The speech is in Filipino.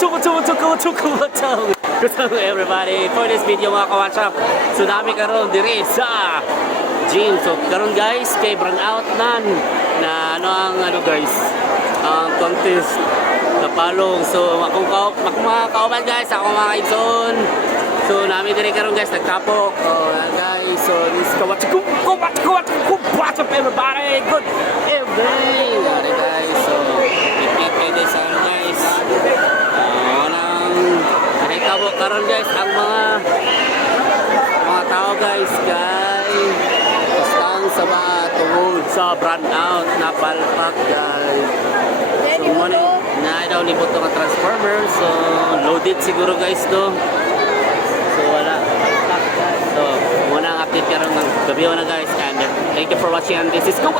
What's up everybody? For this video mga ka-WhatsApp, so dami karon diri sa gym. So karon guys, kay burnout nan na guys, ang contest na palong. So akong mga kauban guys, ako mga ibson. So namin diri karon guys, nagtapok. Guys, so this WhatsApp everybody. Good evening. Okay guys, so repeat kayo guys guys. Nakitabo karon guys ang mga tao guys bastang sa mga tungod sa burnout na palpak guys. So muna na daw ni buto nga transformer, so loaded siguro guys to. So wala palpak guys. So muna ang update karon ng gabi na guys, and thank you for watching, and this is go.